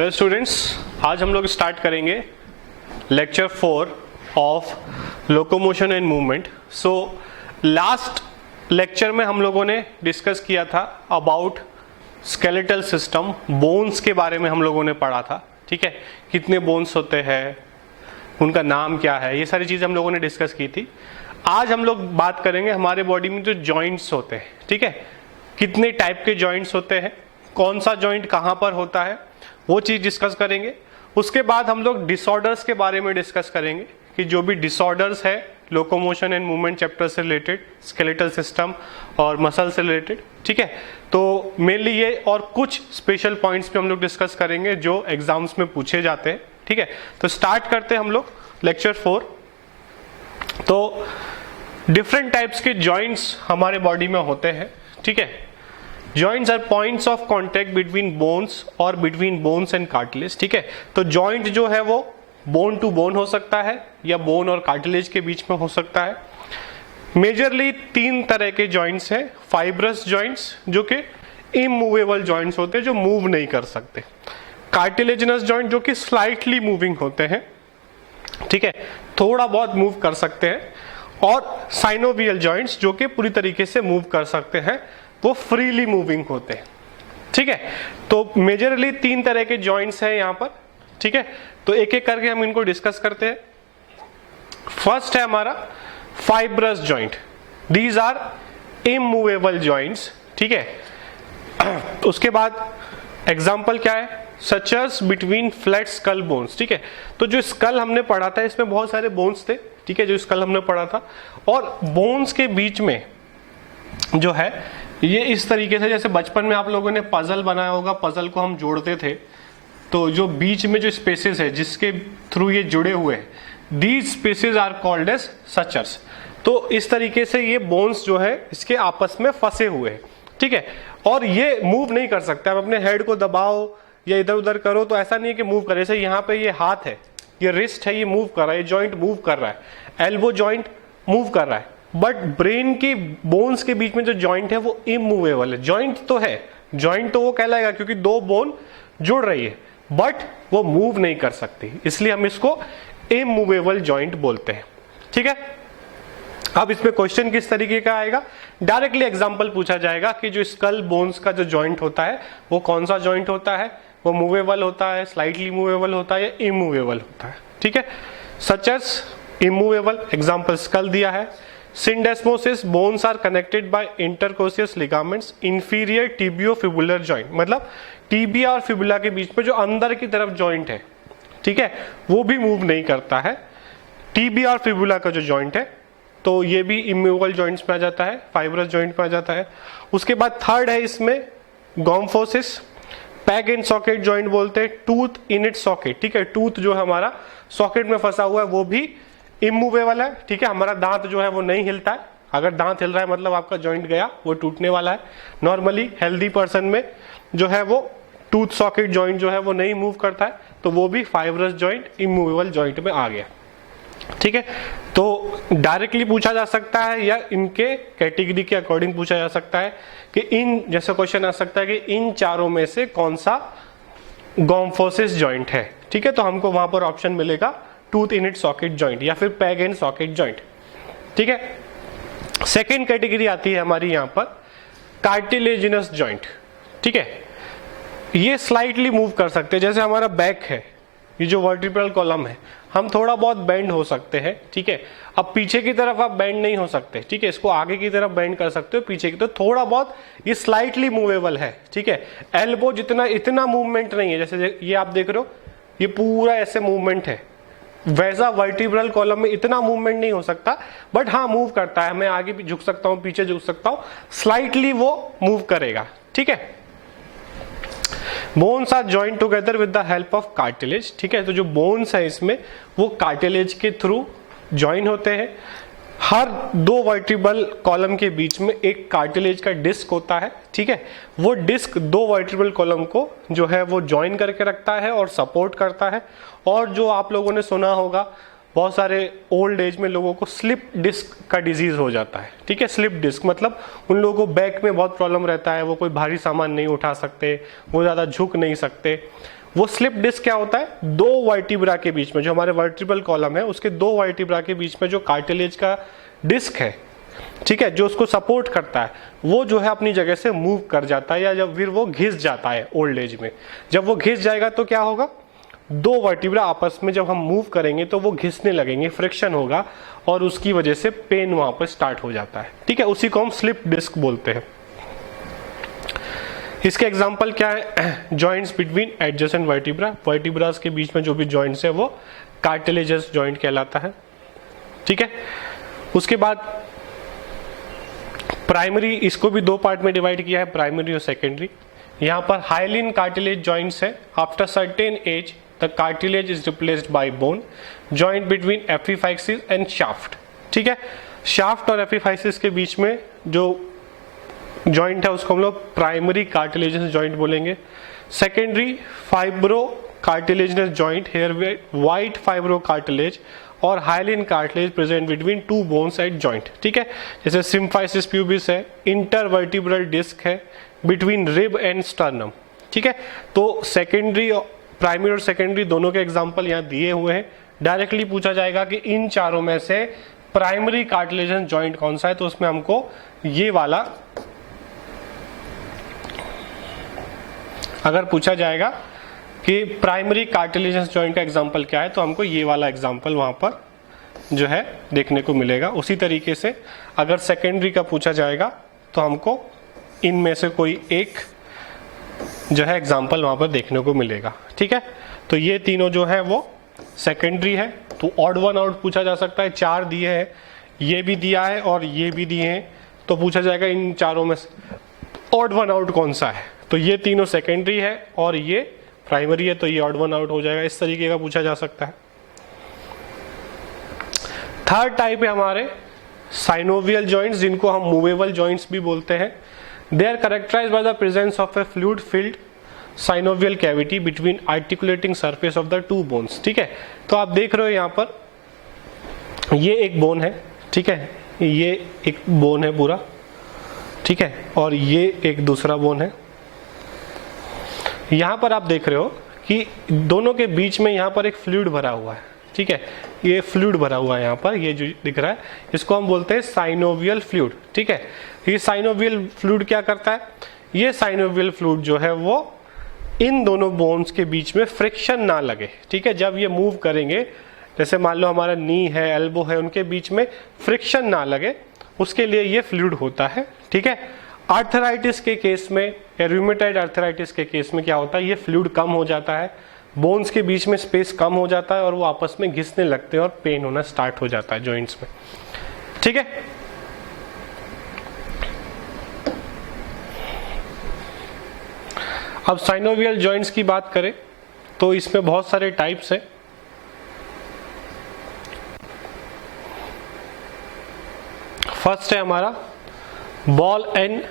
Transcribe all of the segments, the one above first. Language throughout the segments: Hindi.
हेलो स्टूडेंट्स, आज हम लोग स्टार्ट करेंगे lecture 4 of locomotion and movement. So last lecture में हम लोगों ने डिस्कस किया था अबाउट स्केलेटल सिस्टम, बोन्स के बारे में हम लोगों ने पढ़ा था। ठीक है, कितने बोन्स होते हैं, उनका नाम क्या है, ये सारी चीज़ें हम लोगों ने डिस्कस की थी। आज हम लोग बात करेंगे हमारे बॉडी में जो जॉइंट्स होते हैं। ठीक है, कितने टाइप के जॉइंट्स होते हैं, कौन सा जॉइंट कहाँ पर होता है, वो चीज़ डिस्कस करेंगे। उसके बाद हम लोग डिसऑर्डर्स के बारे में डिस्कस करेंगे कि जो भी डिसऑर्डर्स है लोकोमोशन एंड मूवमेंट चैप्टर से रिलेटेड, स्केलेटल सिस्टम और मसल से रिलेटेड। ठीक है, तो मेनली ये और कुछ स्पेशल पॉइंट्स पे हम लोग डिस्कस करेंगे जो एग्जाम्स में पूछे जाते हैं। ठीक है, तो स्टार्ट करते हैं हम लोग लेक्चर 4। तो डिफरेंट टाइप्स के जॉइंट्स हमारे बॉडी में होते हैं। ठीक है, joints are points of contact between bones और बिटवीन बोन्स एंड कार्टिलेज। ठीक है, तो जॉइंट जो है वो बोन टू बोन हो सकता है या बोन और कार्टिलेज के बीच में हो सकता है। मेजरली 3 तरह के जॉइंट्स हैं। फाइब्रस जॉइंट्स जो कि इमूवेबल जॉइंट्स होते हैं, जो मूव नहीं कर सकते। कार्टिलेजिनस जॉइंट जो कि स्लाइटली मूविंग होते हैं। ठीक है, थोड़ा बहुत मूव कर सकते हैं। और साइनोवियल जॉइंट्स जो कि पूरी तरीके से मूव कर सकते हैं, वो फ्रीली मूविंग होते हैं। ठीक है, तो मेजरली 3 तरह के जॉइंट्स हैं यहाँ पर। ठीक है, तो एक एक करके हम इनको डिस्कस करते हैं। फर्स्ट है हमारा fibrous joint. These are immovable joints. ठीक है, उसके बाद एग्जाम्पल क्या है, such as between flat skull bones. ठीक है, तो जो स्कल हमने पढ़ा था इसमें बहुत सारे बोन्स थे। ठीक है, जो स्कल हमने पढ़ा था, और बोन्स के बीच में जो है ये इस तरीके से, जैसे बचपन में आप लोगों ने पजल बनाया होगा, पजल को हम जोड़ते थे, तो जो बीच में जो स्पेसेस है जिसके थ्रू ये जुड़े हुए हैं, these spaces are called as sutures. तो इस तरीके से ये बोन्स जो है इसके आपस में फंसे हुए हैं। ठीक है, और ये मूव नहीं कर सकते। आप अपने हेड को दबाओ या इधर उधर करो तो ऐसा नहीं है कि मूव करे। जैसे यहाँ पे ये हाथ है, ये रिस्ट है, ये मूव कर रहा है, ये जॉइंट मूव कर रहा है, एल्बो जॉइंट मूव कर रहा है, बट ब्रेन की बोन्स के बीच में जो जॉइंट है वो इमूवेबल है। जॉइंट तो है, जॉइंट तो वो कहलाएगा क्योंकि 2 बोन जुड़ रही है, बट वो मूव नहीं कर सकती, इसलिए हम इसको इमूवेबल जॉइंट बोलते हैं। ठीक है, अब इसमें क्वेश्चन किस तरीके का आएगा, डायरेक्टली एग्जांपल पूछा जाएगा कि जो स्कल बोन्स का जो जॉइंट होता है वो कौन सा जॉइंट होता है, वो मूवेबल होता है, स्लाइटली मूवेबल होता है या इमूवेबल होता है। ठीक है, such as immovable, example skull दिया है। Syndesmosis, bones are connected by interosseous ligaments inferior tibiofibular joint, मतलब टिबिया और फिबुला के बीच में जो अंदर की तरफ जॉइंट है, ठीक है, वो भी मूव नहीं करता है। टिबिया और फिबुला का जो जॉइंट है तो ये भी इमूवेबल जॉइंट्स में आ जाता है, फाइब्रस जॉइंट में आ जाता है। उसके बाद थर्ड है इसमें गॉम्फोसिस, पैग एंड सॉकेट जॉइंट बोलते हैं, टूथ इन इट सॉकेट। ठीक है, टूथ जो हमारा सॉकेट में फंसा हुआ है वो भी इमूवेबल है। ठीक है, हमारा दांत जो है वो नहीं हिलता है। अगर दांत हिल रहा है मतलब आपका जॉइंट गया, वो टूटने वाला है। नॉर्मली हेल्दी पर्सन में जो है वो टूथ सॉकेट जॉइंट जो है वो नहीं मूव करता है, तो वो भी फाइब्रस जॉइंट इमूवेबल जॉइंट में आ गया। ठीक है, तो डायरेक्टली पूछा जा सकता है या इनके कैटेगरी के अकॉर्डिंग पूछा जा सकता है कि इन, जैसे क्वेश्चन आ सकता है कि इन चारों में से कौन सा गॉम्फोसिस जॉइंट है। ठीक है, तो हमको वहां पर ऑप्शन मिलेगा tooth in it socket joint या फिर पैग एंड सॉकेट जॉइंट। ठीक है, सेकेंड कैटेगरी आती है हमारी यहाँ पर कार्टिलेजिनस जॉइंट। ठीक है, ये स्लाइटली मूव कर सकते हैं। जैसे हमारा बैक है, ये जो वर्टिब्रल कॉलम है, हम थोड़ा बहुत बेंड हो सकते हैं। ठीक है, अब पीछे की तरफ आप बेंड नहीं हो सकते। ठीक है, इसको आगे की तरफ बेंड कर सकते हो, पीछे की तरफ थोड़ा बहुत ये स्लाइटली मूवेबल है। ठीक है, एल्बो जितना इतना मूवमेंट नहीं है, जैसे ये आप देख रहे हो ये पूरा ऐसे मूवमेंट है, वैसा वर्टिब्रल कॉलम में इतना मूवमेंट नहीं हो सकता, बट हाँ मूव करता है। मैं आगे भी झुक सकता हूँ, पीछे झुक सकता हूँ, स्लाइटली वो मूव करेगा। ठीक है, bones are joint together with the help of cartilage. ठीक है, तो जो बोन्स है इसमें वो कार्टिलेज के थ्रू जॉइन होते हैं। हर 2 वर्टिब्रल कॉलम के बीच में एक कार्टिलेज का डिस्क होता है। ठीक है, वो डिस्क 2 वर्टिब्रल कॉलम को जो है वो जॉइन करके रखता है और सपोर्ट करता है। और जो आप लोगों ने सुना होगा, बहुत सारे ओल्ड एज में लोगों को स्लिप डिस्क का डिजीज हो जाता है। ठीक है, स्लिप डिस्क मतलब उन लोगों को बैक में बहुत प्रॉब्लम रहता है, वो कोई भारी सामान नहीं उठा सकते, वो ज़्यादा झुक नहीं सकते, वो स्लिप डिस्क क्या होता है, दो वर्टिब्रा के बीच में, जो हमारे वर्टिब्रल कॉलम है उसके दो वर्टिब्रा के बीच में जो कार्टिलेज का डिस्क है, ठीक है, जो उसको सपोर्ट करता है, वो जो है अपनी जगह से मूव कर जाता है, या जब फिर वो घिस जाता है ओल्ड एज में। जब वो घिस जाएगा तो क्या होगा, दो वर्टिब्रा आपस में जब हम मूव करेंगे तो वो घिसने लगेंगे, फ्रिक्शन होगा और उसकी वजह से पेन वहां पर स्टार्ट हो जाता है, ठीक है, उसी को हम स्लिप डिस्क बोलते हैं। इसके एग्जांपल क्या है, joints between adjacent vertebra, vertebras के बीच में जो भी जॉइंट्स है वो कार्टिलेजस जॉइंट कहलाता है, ठीक है। उसके बाद प्राइमरी, इसको भी दो पार्ट में डिवाइड किया है, प्राइमरी और सेकेंडरी। यहाँ पर हाइलिन कार्टिलेज जॉइंट्स है, after certain age the cartilage is replaced by bone, joint between epiphysis and shaft, ठीक है। शाफ्ट और एपिफाइसिस के बीच में जो जॉइंट है उसको हम लोग प्राइमरी कार्टिलेजस जॉइंट बोलेंगे। Secondary fibro cartilaginous joint, here white fibro cartilage और hyaline cartilage present between two bones at joint, ठीक है। जैसे सिम्फाइसिस प्यूबिस है, इंटरवर्टिब्रल डिस्क है बिटवीन रिब एंड स्टर्नम, ठीक है। तो सेकेंडरी, प्राइमरी और सेकेंडरी दोनों के एग्जांपल यहाँ दिए हुए हैं। डायरेक्टली पूछा जाएगा कि इन चारों में से प्राइमरी कार्टिलेजन जॉइंट कौन सा है, तो उसमें हमको ये वाला, अगर पूछा जाएगा कि प्राइमरी कार्टिलेजस जॉइंट का एग्जांपल क्या है, तो हमको ये वाला एग्जांपल वहां पर जो है देखने को मिलेगा। उसी तरीके से अगर सेकेंडरी का पूछा जाएगा तो हमको इनमें से कोई एक जो है एग्जांपल वहां पर देखने को मिलेगा, ठीक है। तो ये तीनों जो है वो सेकेंडरी है। तो ऑड वन आउट पूछा जा सकता है, चार दिए हैं, ये भी दिया है और ये भी दिए हैं, तो पूछा जाएगा इन चारों में ऑड वन आउट कौन सा है, तो ये तीनों सेकेंडरी है और ये प्राइमरी है, तो ये ऑड वन आउट हो जाएगा। इस तरीके का पूछा जा सकता है। थर्ड टाइप है हमारे साइनोवियल जॉइंट्स, जिनको हम मूवेबल जॉइंट्स भी बोलते हैं। They are characterized by the presence of a fluid filled synovial cavity between articulating surface of the two bones, ठीक है। तो आप देख रहे हो यहाँ पर ये एक बोन है, ठीक है, ये एक बोन है पूरा, ठीक है, और ये एक दूसरा बोन है। यहाँ पर आप देख रहे हो कि दोनों के बीच में यहाँ पर एक फ्लूइड भरा हुआ है, ठीक है, ये फ्लूइड भरा हुआ है यहाँ पर, ये जो दिख रहा है इसको हम बोलते हैं साइनोवियल फ्लूइड, ठीक है। ये साइनोवियल फ्लूइड क्या करता है, ये साइनोवियल फ्लूइड जो है वो इन दोनों बोन्स के बीच में फ्रिक्शन ना लगे, ठीक है। जब ये मूव करेंगे, जैसे मान लो हमारा नी है, एल्बो है, उनके बीच में फ्रिक्शन ना लगे, उसके लिए ये फ्लूइड होता है, ठीक है। आर्थराइटिस के केस में या रूमेटॉइड आर्थराइटिस के केस में क्या होता है, ये फ्लूइड कम हो जाता है, बोन्स के बीच में स्पेस कम हो जाता है और वो आपस में घिसने लगते हैं और पेन होना स्टार्ट हो जाता है जॉइंट्स में, ठीक है। अब साइनोवियल जॉइंट्स की बात करें तो इसमें बहुत सारे टाइप्स हैं। फर्स्ट है हमारा बॉल एंड,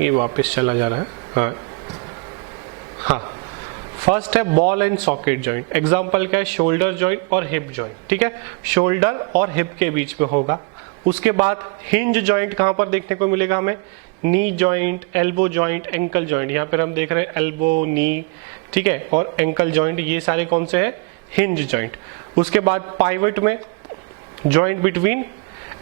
ये वापस चला जा रहा है, हाँ, फर्स्ट है ball and socket joint. Example क्या है, शोल्डर जॉइंट और हिप जॉइंट, ठीक है, शोल्डर और हिप के बीच में होगा। उसके बाद हिंज जॉइंट कहां पर देखने को मिलेगा हमें, knee joint, elbow joint, ankle joint. यहाँ पर हम देख रहे हैं एल्बो, नी, ठीक है, और एंकल जॉइंट, ये सारे कौन से हैं, हिंज जॉइंट। उसके बाद पाइवट में joint between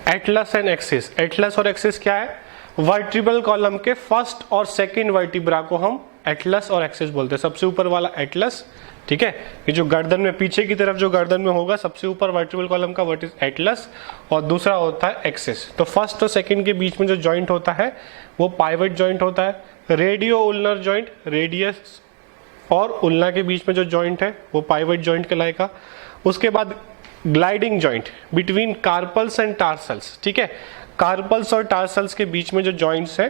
Atlas and axis. Atlas और एक्सिस क्या है, वर्टिब्रल कॉलम के फर्स्ट और सेकंड वर्टिब्रा को हम एटलस और एक्सिस बोलते हैं। सबसे ऊपर वाला एटलस, ठीक है, ये जो गर्दन में पीछे की तरफ जो गर्दन में होगा सबसे ऊपर वर्टिब्रल कॉलम का वर्ट इज एटलस, और दूसरा होता है एक्सिस। तो फर्स्ट और सेकंड के बीच में जो जॉइंट होता है वो पाइवट जॉइंट होता है। रेडियो उल्नर जॉइंट, रेडियस और उल्ना के बीच में जो जॉइंट है वो पाइवट जॉइंट कहलाएगा। उसके बाद gliding joint between carpals and tarsals, ठीक है, कार्पल्स और टार्सल्स के बीच में जो जॉइंट्स है,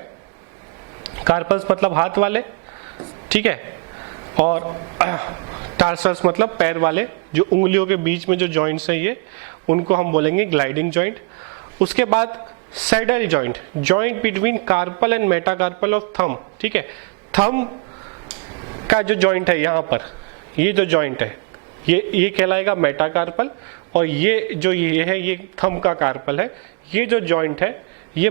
कार्पल्स मतलब हाथ वाले, ठीक है, और टार्सल्स मतलब पैर वाले, जो उंगलियों के बीच में जो जॉइंट्स हैं ये, उनको हम बोलेंगे ग्लाइडिंग जॉइंट। उसके बाद saddle joint, joint between carpal and metacarpal of thumb, ठीक है, थंब का जो जॉइंट है यहाँ पर, ये जो जॉइंट है ये कहलाएगा मेटाकार्पल, और ये जो ये है ये थंब का कार्पल है। ये जो जॉइंट है ये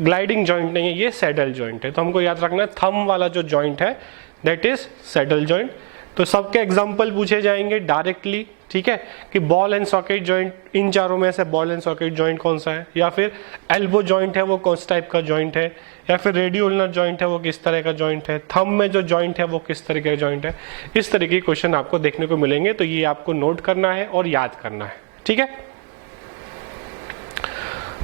ग्लाइडिंग जॉइंट नहीं है, ये सैडल जॉइंट है। तो हमको याद रखना है थंब वाला जो जॉइंट है दैट इज सैडल जॉइंट। तो सबके एग्जाम्पल पूछे जाएंगे डायरेक्टली, ठीक है, कि बॉल एंड सॉकेट जॉइंट, इन चारों में से बॉल एंड सॉकेट जॉइंट कौन सा है, या फिर एल्बो जॉइंट है वो कौन सा टाइप का जॉइंट है, या फिर रेडियोलर जॉइंट है वो किस तरह का जॉइंट है, थंब में जो जॉइंट है वो किस तरह का जॉइंट है। इस तरह के क्वेश्चन आपको देखने को मिलेंगे, तो ये आपको नोट करना है और याद करना है, ठीक है।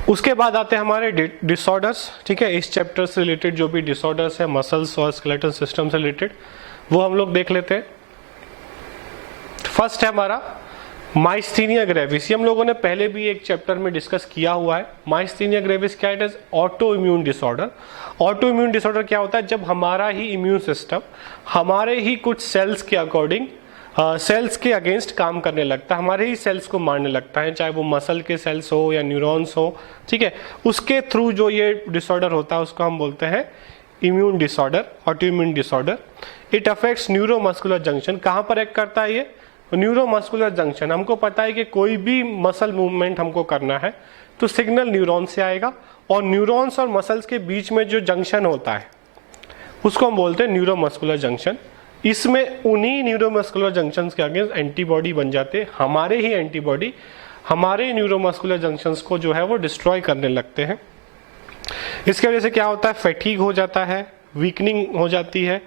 उसके बाद आते हैं हमारे डिसऑर्डर्स, ठीक है। इस चैप्टर से रिलेटेड जो भी डिसऑर्डर्स है मसल्स और स्केलेटल सिस्टम से रिलेटेड, वो हम लोग देख लेते हैं। फर्स्ट है हमारा माइस्थीनिया ग्रेविस। ये हम लोगों ने पहले भी एक चैप्टर में डिस्कस किया हुआ है। माइस्थीनिया ग्रेविस क्या है? It is auto immune disorder. Auto immune disorder क्या होता है? जब हमारा ही इम्यून सिस्टम हमारे ही कुछ सेल्स के अकॉर्डिंग सेल्स के अगेंस्ट काम करने लगता है, हमारे ही सेल्स को मारने लगता है, चाहे वो मसल के सेल्स हो या न्यूरॉन्स हो, ठीक है। उसके थ्रू जो ये डिसऑर्डर होता है उसको हम बोलते हैं immune disorder, auto immune disorder. It affects neuromuscular junction. कहाँ पर एक्ट करता है ये? Neuromuscular junction. हमको पता है कि कोई भी मसल मूवमेंट हमको करना है तो सिग्नल न्यूरॉन से आएगा, और न्यूरॉन्स और मसल्स के बीच में जो जंक्शन होता है उसको हम बोलते हैं न्यूरोमस्कुलर जंक्शन। इसमें उन्हीं न्यूरोमस्कुलर जंक्शंस के अगेंस्ट एंटीबॉडी बन जाते हैं। हमारे ही एंटीबॉडी हमारे न्यूरोमस्कुलर जंक्शंस को जो है वो डिस्ट्रॉय करने लगते हैं। इसकी वजह से क्या होता है? फैटीग हो जाता है, वीकनिंग हो जाती है,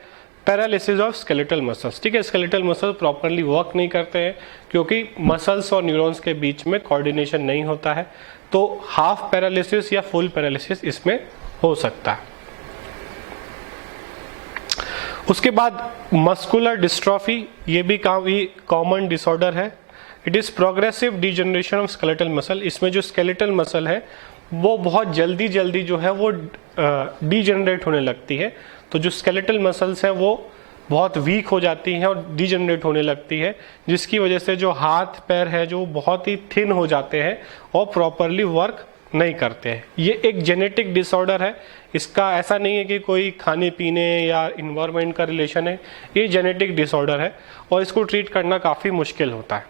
पैरालिसिस ऑफ स्केलेटल मसल्स, ठीक है। स्केलेटल मसल्स प्रॉपरली वर्क नहीं करते हैं क्योंकि मसल्स और न्यूरॉन्स के बीच में कोऑर्डिनेशन नहीं होता है, तो हाफ पैरालिसिस या फुल पैरालिसिस इसमें हो सकता है। उसके बाद मस्कुलर डिस्ट्रॉफी, ये भी कॉमन डिसऑर्डर है। It is progressive degeneration of skeletal muscle. इसमें जो स्केलेटल मसल है वो बहुत जल्दी जो है वो डिजनरेट होने लगती है। तो जो स्केलेटल मसल्स हैं वो बहुत वीक हो जाती हैं और डिजनरेट होने लगती है, जिसकी वजह से जो हाथ पैर है जो बहुत ही थिन हो जाते हैं और प्रॉपरली वर्क नहीं करते हैं। ये एक जेनेटिक डिसऑर्डर है। इसका ऐसा नहीं है कि कोई खाने पीने या इन्वायरमेंट का रिलेशन है, ये जेनेटिक डिसऑर्डर है और इसको ट्रीट करना काफ़ी मुश्किल होता है।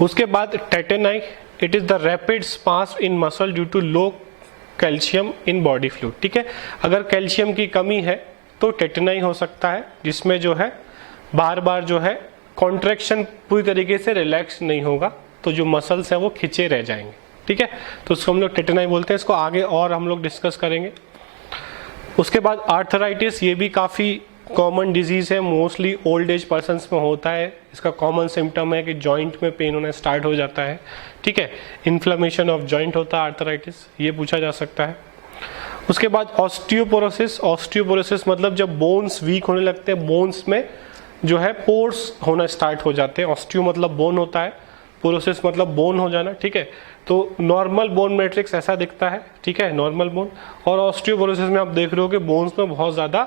उसके बाद tetany. It is the rapid spasm in muscle due to low calcium in body fluid, ठीक है। अगर कैल्शियम की कमी है तो टेटेनाई हो सकता है, जिसमें जो है बार बार जो है कॉन्ट्रैक्शन पूरी तरीके से रिलैक्स नहीं होगा, तो जो मसल्स हैं वो खिंचे रह जाएंगे, ठीक है। तो उसको हम लोग टेटेनाई बोलते हैं। इसको आगे और हम लोग डिस्कस करेंगे। उसके बाद आर्थराइटिस, ये भी काफ़ी कॉमन डिजीज़ है, मोस्टली ओल्ड एज पर्सन्स में होता है। इसका कॉमन सिम्टम है कि जॉइंट में पेन होना स्टार्ट हो जाता है, ठीक है। इन्फ्लेमेशन ऑफ जॉइंट होता है आर्थराइटिस, ये पूछा जा सकता है। उसके बाद ऑस्टियोपोरोसिस। ऑस्टियोपोरोसिस मतलब जब बोन्स वीक होने लगते हैं, बोन्स में जो है पोर्स होना स्टार्ट हो जाते हैं। ऑस्टियो मतलब बोन होता है, पोरोसिस मतलब बोन हो जाना, ठीक है। तो नॉर्मल बोन मैट्रिक्स ऐसा दिखता है, ठीक है, नॉर्मल बोन। और ऑस्टियोपोरोसिस में आप देख रहे हो कि बोन्स में बहुत ज़्यादा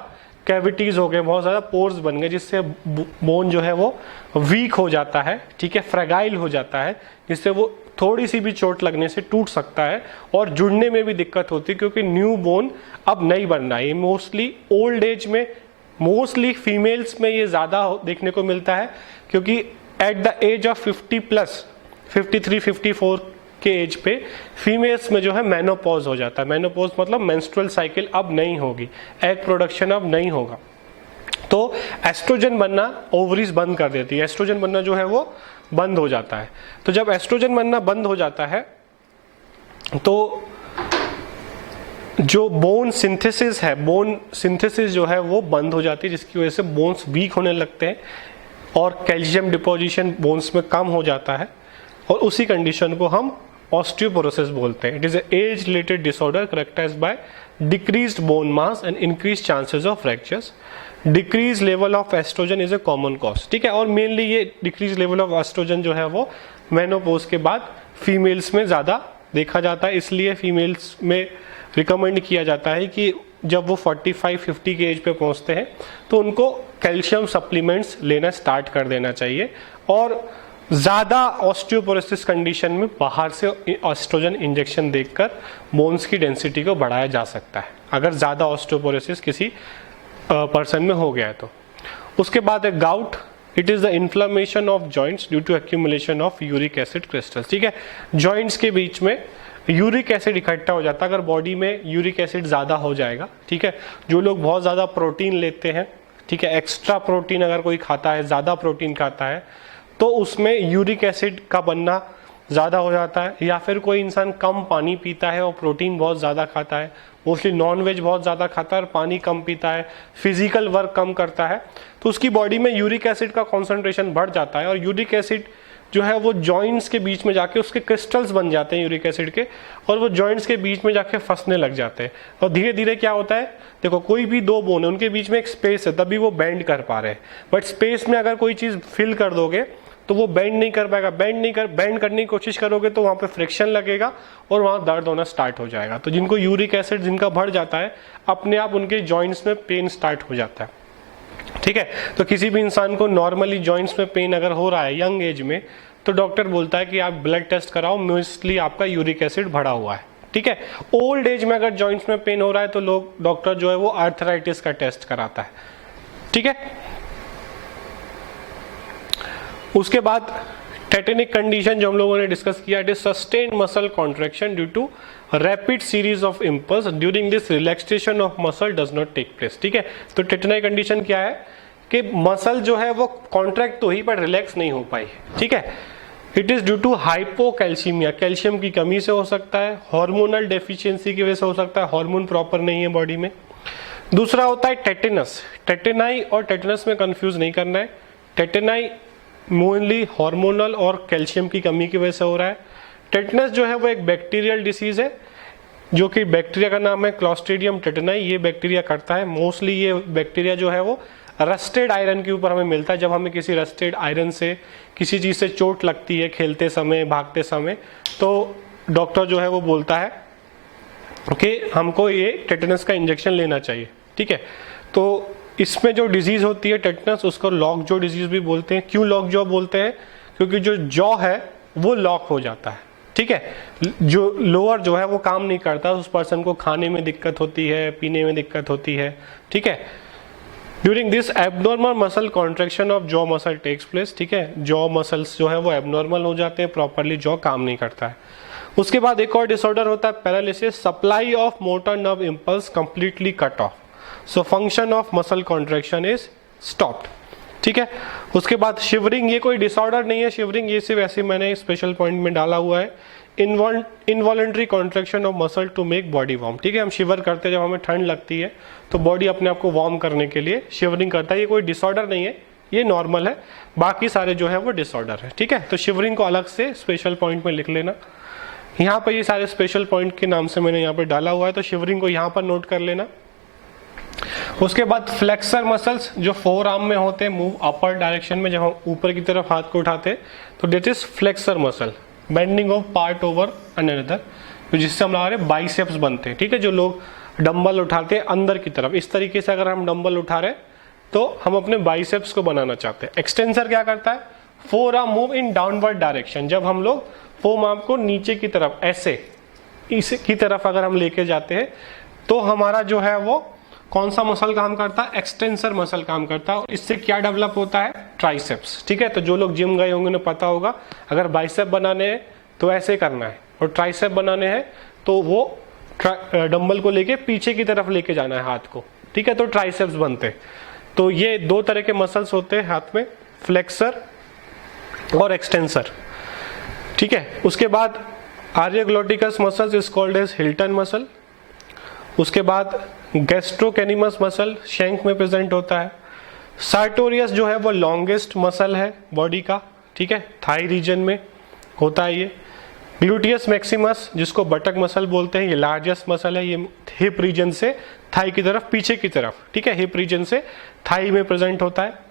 कैविटीज हो गए, बहुत ज़्यादा पोर्स बन गए, जिससे बोन जो है वो वीक हो जाता है, ठीक है, फ्रेगाइल हो जाता है, जिससे वो थोड़ी सी भी चोट लगने से टूट सकता है और जुड़ने में भी दिक्कत होती है, क्योंकि न्यू बोन अब नहीं बन रहा है। ये मोस्टली ओल्ड एज में, मोस्टली फीमेल्स में ये ज़्यादा देखने को मिलता है, क्योंकि एट द एज ऑफ 50+, 53, 54 के एज पे फीमेल्स में जो है मेनोपॉज हो जाता है। मेनोपॉज मतलब मेंस्ट्रुअल साइकिल अब नहीं होगी, एग प्रोडक्शन अब नहीं होगा, तो एस्ट्रोजन बनना ओवरीज बंद कर देती है। एस्ट्रोजन बनना जो है वो बंद हो जाता है। तो जब एस्ट्रोजन बनना बंद हो जाता है तो जो बोन सिंथेसिस है, बोन सिंथेसिस जो है वो बंद हो जाती है, जिसकी वजह से बोन्स वीक होने लगते हैं और कैल्शियम डिपोजिशन बोन्स में कम हो जाता है, और उसी कंडीशन को हम ऑस्टियोपोरोसिस बोलते हैं। It is age related disorder characterized by decreased bone mass and increase chances of fractures. Decrease level of oestrogen is a common cause, ठीक है। और मेनली ये डिक्रीज लेवल ऑफ एस्ट्रोजन जो है वो मेनोपॉज के बाद फीमेल्स में ज़्यादा देखा जाता है, इसलिए फीमेल्स में रिकमेंड किया जाता है कि जब वो 45-50 के एज पे पहुंचते हैं तो उनको कैल्शियम सप्लीमेंट्स लेना स्टार्ट कर देना चाहिए। और ज़्यादा ऑस्टियोपोरोसिस कंडीशन में बाहर से एस्ट्रोजन इंजेक्शन देकर बोन्स की डेंसिटी को बढ़ाया जा सकता है, अगर ज़्यादा ऑस्टियोपोरोसिस किसी पर्सन में हो गया है तो। उसके बाद है gout. It is the inflammation of joints due to accumulation of uric acid crystals, ठीक है। जॉइंट्स के बीच में यूरिक एसिड इकट्ठा हो जाता है अगर बॉडी में यूरिक एसिड ज़्यादा हो जाएगा, ठीक है। जो लोग बहुत ज़्यादा प्रोटीन लेते हैं, ठीक है, एक्स्ट्रा प्रोटीन अगर कोई खाता है, ज़्यादा प्रोटीन खाता है, तो उसमें यूरिक एसिड का बनना ज़्यादा हो जाता है। या फिर कोई इंसान कम पानी पीता है और प्रोटीन बहुत ज़्यादा खाता है, मोस्टली नॉन वेज बहुत ज़्यादा खाता है और पानी कम पीता है, फिजिकल वर्क कम करता है, तो उसकी बॉडी में यूरिक एसिड का कॉन्सेंट्रेशन बढ़ जाता है। और यूरिक एसिड जो है वो जॉइंट्स के बीच में जाके उसके क्रिस्टल्स बन जाते हैं यूरिक एसिड के, और वो जॉइंट्स के बीच में जाके फंसने लग जाते हैं। और धीरे धीरे क्या होता है, देखो कोई भी दो बोन है उनके बीच में एक स्पेस है, तभी वो बेंड कर पा रहे हैं। बट स्पेस में अगर कोई चीज़ फिल कर दोगे तो वो बेंड नहीं कर पाएगा। बेंड करने की कोशिश करोगे तो वहाँ पे फ्रिक्शन लगेगा और वहाँ दर्द होना स्टार्ट हो जाएगा। तो जिनको यूरिक एसिड जिनका बढ़ जाता है, अपने आप उनके जॉइंट्स में पेन स्टार्ट हो जाता है, ठीक है। तो किसी भी इंसान को नॉर्मली जॉइंट्स में पेन अगर हो रहा है यंग एज में, तो डॉक्टर बोलता है कि आप ब्लड टेस्ट कराओ, मोस्टली आपका यूरिक एसिड बढ़ा हुआ है, ठीक है। ओल्ड एज में अगर जॉइंट्स में पेन हो रहा है तो लोग डॉक्टर जो है वो आर्थराइटिस का टेस्ट कराता है, ठीक है। उसके बाद टेटेनिक कंडीशन जो हम लोगों ने डिस्कस किया, it is sustained muscle contraction due to rapid series of impulse during this relaxation of muscle does not take place, ठीक है। तो टेटेनिक कंडीशन क्या है कि मसल जो है वो कॉन्ट्रैक्ट तो हुई पर रिलैक्स नहीं हो पाई, ठीक है। It is due to hypocalcaemia, calcium की कमी से हो सकता है, हार्मोनल डेफिशिएंसी की वजह से हो सकता है, हार्मोन प्रॉपर नहीं है बॉडी में। दूसरा होता है टेटेनस। टेटेनाई और टेटेनस में कंफ्यूज नहीं करना है। टेटेनाई मोनली हार्मोनल और कैल्शियम की कमी की वजह से हो रहा है। टेटनस जो है वो एक बैक्टीरियल डिसीज है, जो कि बैक्टीरिया का नाम है क्लॉस्ट्रीडियम टेटेनाई। ये बैक्टीरिया करता है, मोस्टली ये बैक्टीरिया जो है वो रस्टेड आयरन के ऊपर हमें मिलता है। जब हमें किसी रस्टेड आयरन से किसी चीज़ से चोट लगती है, खेलते समय, भागते समय, तो डॉक्टर जो है वो बोलता है कि हमको ये टेटनस का इंजेक्शन लेना चाहिए, ठीक है। तो इसमें जो डिजीज होती है टेटनस, उसको लॉक जॉ डिजीज भी बोलते हैं। क्यों लॉक जॉ बोलते हैं? क्योंकि जो जॉ है वो लॉक हो जाता है, ठीक है। जो लोअर जो है वो काम नहीं करता, उस पर्सन को खाने में दिक्कत होती है, पीने में दिक्कत होती है, ठीक है। During this abnormal muscle contraction of jaw muscle takes place, ठीक है। जॉ मसल्स जो है वो एबनॉर्मल हो जाते हैं, प्रॉपरली जॉ काम नहीं करता है। उसके बाद एक और डिसऑर्डर होता है paralysis, supply of motor nerve impulse completely cut off, so function of muscle contraction is stopped, ठीक है। उसके बाद शिवरिंग, ये कोई डिसऑर्डर नहीं है शिवरिंग, ये सिर्फ ऐसे मैंने स्पेशल पॉइंट में डाला हुआ है। Involuntary contraction of muscle to make body warm, ठीक है। हम शिवर करते हैं जब हमें ठंड लगती है तो बॉडी अपने आप को वार्म करने के लिए शिवरिंग करता है। ये कोई डिसऑर्डर नहीं है, ये नॉर्मल है। बाकी सारे जो है वो डिसऑर्डर है, ठीक है। तो शिवरिंग को अलग से स्पेशल पॉइंट में लिख लेना। यहाँ पर ये सारे स्पेशल पॉइंट के नाम से मैंने यहाँ पर डाला हुआ है, तो शिवरिंग को यहाँ पर नोट कर लेना। उसके बाद फ्लेक्सर मसल्स जो फोर आर्म में होते हैं, मूव अपर डायरेक्शन में, जब हम ऊपर की तरफ हाथ को उठाते हैं तो that is flexor muscle, bending of part over another, तो जिससे हमारे बाइसेप्स बनते हैं, ठीक है। जो लोग डंबल उठाते हैं अंदर की तरफ, इस तरीके से अगर हम डंबल उठा रहे हैं तो हम अपने बाइसेप्स को बनाना चाहते हैं। एक्सटेंसर क्या करता है? Four arm move in downward direction, जब हम लोग फोर आर्म को नीचे की तरफ ऐसे इसकी तरफ अगर हम लेके जाते हैं तो हमारा जो है वो कौन सा मसल काम करता है? एक्सटेंसर मसल काम करता है। और इससे क्या डेवलप होता है? ट्राइसेप्स, ठीक है। तो जो लोग जिम गए होंगे उन्हें पता होगा, अगर बाइसेप बनाने हैं तो ऐसे करना है, और ट्राइसेप बनाने हैं तो वो डंबल को लेके पीछे की तरफ लेके जाना है हाथ को, ठीक है। तो ट्राइसेप्स बनते हैं। तो ये दो तरह के मसल्स होते हैं हाथ में, फ्लेक्सर और एक्सटेंसर, ठीक है। उसके बाद aryepiglotticus muscles is called as Hilton muscle. उसके बाद गैस्ट्रोकेनिमस मसल शैंक में प्रेजेंट होता है। सार्टोरियस जो है वो लॉन्गेस्ट मसल है बॉडी का, ठीक है, थाई रीजन में होता है ये। ग्लूटियस मैक्सिमस जिसको बटक मसल बोलते हैं, ये लार्जेस्ट मसल है, ये हिप रीजन से थाई की तरफ, पीछे की तरफ, ठीक है, हिप रीजन से थाई में प्रेजेंट होता है।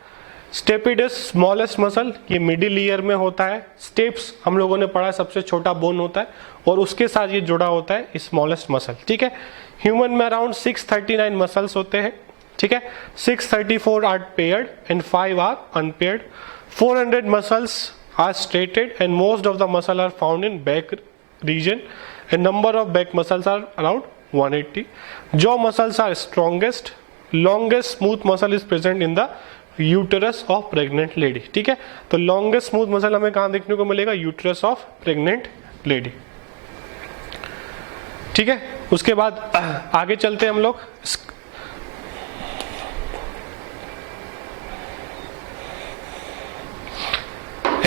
स्टेपिडस स्मॉलेस्ट मसल, ये मिडिल ईयर में होता है। स्टेप्स हम लोगों ने पढ़ा सबसे छोटा बोन होता है और उसके साथ ये जुड़ा होता है स्मॉलेस्ट मसल, ठीक है। ह्यूमन में अराउंड 639 मसल्स होते हैं, ठीक है। 634 are paired and 5 are unpaired. 400 muscles are straighted and most of the muscle are found in back region and number of back muscles are around 180. Jaw muscles are strongest, longest smooth muscle is present in the uterus of pregnant lady, ठीक है। तो longest smooth muscle हमें कहाँ देखने को मिलेगा? Uterus of pregnant lady. ठीक है, उसके बाद आगे चलते हैं हम लोग।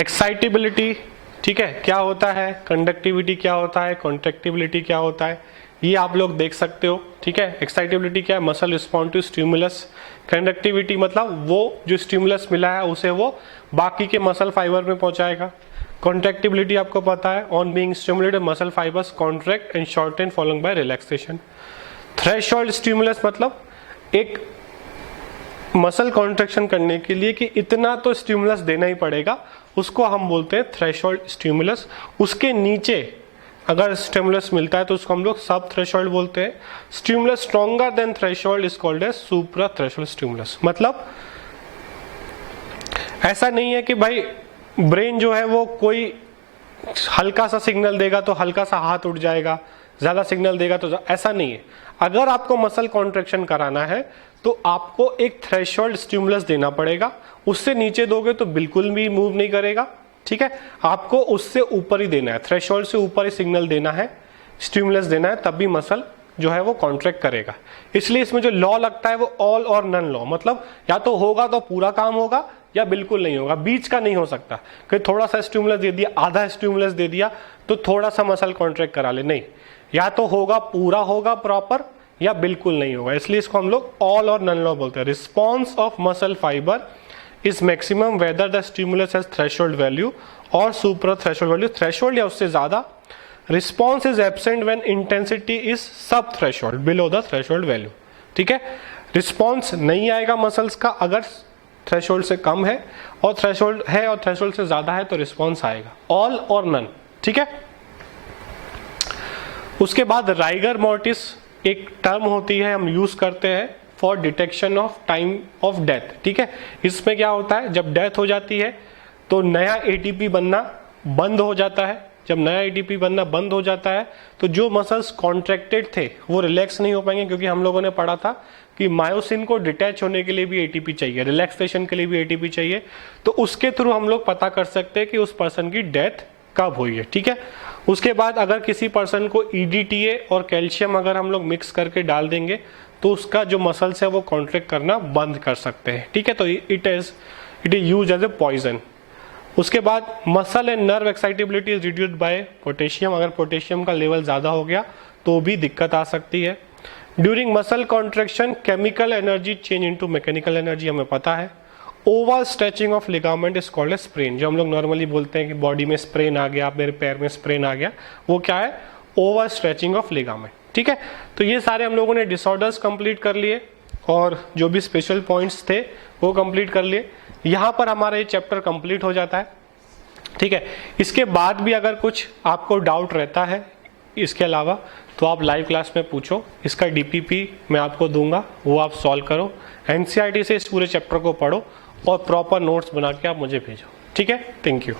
एक्साइटेबिलिटी, ठीक है, क्या होता है, कंडक्टिविटी क्या होता है, कॉन्ट्रैक्टिबिलिटी क्या होता है, ये आप लोग देख सकते हो। ठीक है, एक्साइटेबिलिटी क्या है, muscle respond to stimulus. Conductivity मतलब वो जो स्टिमुलस मिला है उसे वो बाकी के मसल फाइबर में पहुंचाएगा। कॉन्ट्रैक्टिबिलिटी आपको पता है, on being stimulated muscle fibres contract and shorten following bye relaxation. Threshold stimulus मतलब एक मसल कॉन्ट्रैक्शन करने के लिए कि इतना तो स्टिमुलस देना ही पड़ेगा, उसको हम बोलते हैं थ्रेशोल्ड स्टिमुलस। उसके नीचे अगर स्टिमुलस मिलता है तो उसको हम लोग सब थ्रेशोल्ड बोलते हैं। Stimulus stronger than threshold is called as supra threshold stimulus. मतलब ऐसा नहीं है कि भाई ब्रेन जो है वो कोई हल्का सा सिग्नल देगा तो हल्का सा हाथ उठ जाएगा, ज्यादा सिग्नल देगा तो ऐसा नहीं है। अगर आपको मसल कॉन्ट्रैक्शन कराना है तो आपको एक थ्रेशोल्ड स्टिमुलस देना पड़ेगा, उससे नीचे दोगे तो बिल्कुल भी मूव नहीं करेगा। ठीक है, आपको उससे ऊपर ही देना है, थ्रेशोल्ड से ऊपर ही सिग्नल देना है, स्टिमुलस देना है, तब भी मसल जो है वो कॉन्ट्रैक्ट करेगा। इसलिए इसमें जो लॉ लगता है वो ऑल और नन लॉ, मतलब या तो होगा तो पूरा काम होगा या बिल्कुल नहीं होगा, बीच का नहीं हो सकता कि थोड़ा सा स्टिमुलस दे दिया, आधा स्टिमुलस दे दिया तो थोड़ा सा मसल कॉन्ट्रैक्ट करा ले, नहीं, या तो होगा पूरा होगा प्रॉपर या बिल्कुल नहीं होगा। इसलिए इसको हम लोग ऑल और नन लॉ बोलते हैं। Response of muscle fiber is maximum whether the stimulus has threshold value और सुपर थ्रेशोल्ड वैल्यू, थ्रेशोल्ड या उससे ज्यादा। Response is absent when intensity is sub threshold below the threshold value. ठीक है, रिस्पॉन्स नहीं आएगा मसल्स का अगर थ्रेशोल्ड से कम है, और थ्रेशोल्ड है और थ्रेशोल्ड से ज्यादा है तो रिस्पॉन्स आएगा, ऑल और नन। ठीक है, उसके बाद राइगर मोर्टिस एक टर्म होती है, हम यूज करते हैं for detection of time of death. ठीक है, इसमें क्या होता है, जब डेथ हो जाती है तो नया एटीपी बनना बंद हो जाता है। जब नया एटीपी बनना बंद हो जाता है तो जो मसल्स कॉन्ट्रैक्टेड थे वो रिलैक्स नहीं हो पाएंगे, क्योंकि हम लोगों ने पढ़ा था कि मायोसिन को डिटैच होने के लिए भी एटीपी चाहिए, रिलैक्सेशन के लिए भी एटीपी चाहिए। तो उसके थ्रू हम लोग पता कर सकते हैं कि उस पर्सन की डेथ कब हुई है। ठीक है, उसके बाद अगर किसी पर्सन को ईडीटीए और कैल्शियम अगर हम लोग मिक्स करके डाल देंगे तो उसका जो मसल्स है वो कॉन्ट्रैक्ट करना बंद कर सकते हैं। ठीक है, तो it is use as a poison. उसके बाद muscle and nerve excitability is reduced by potassium, अगर पोटेशियम का लेवल ज्यादा हो गया तो भी दिक्कत आ सकती है। During muscle contraction chemical energy change into mechanical energy, हमें पता है। Over stretching of ligament is called a sprain, जो हम लोग नॉर्मली बोलते हैं कि बॉडी में स्प्रेन आ गया, मेरे पैर में स्प्रेन आ गया, वो क्या है, ओवर स्ट्रेचिंग ऑफ लिगामेंट। ठीक है, तो ये सारे हम लोगों ने डिसऑर्डर्स कंप्लीट कर लिए और जो भी स्पेशल पॉइंट्स थे वो कंप्लीट कर लिए। यहाँ पर हमारा ये चैप्टर कंप्लीट हो जाता है। ठीक है, इसके बाद भी अगर कुछ आपको डाउट रहता है इसके अलावा तो आप लाइव क्लास में पूछो, इसका डीपीपी मैं आपको दूंगा, वो आप सॉल्व करो, एनसीईआरटी से इस पूरे चैप्टर को पढ़ो और प्रॉपर नोट्स बना के आप मुझे भेजो। ठीक है, थैंक यू।